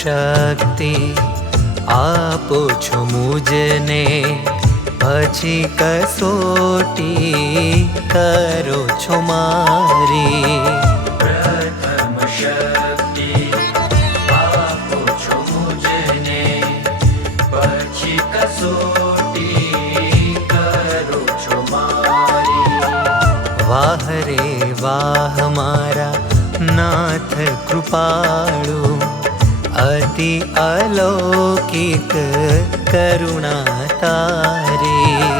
શક્તિ આપો છો મુજને, પછી કસોટી કરો છો મારી. પ્રથમ શક્તિ આપો છો મુજને, પછી કસોટી કરો છો મારી. વાહ રે વાહ મારા નાથ કૃપાળુ, અતિ અલૌકિક કરુણા તારી.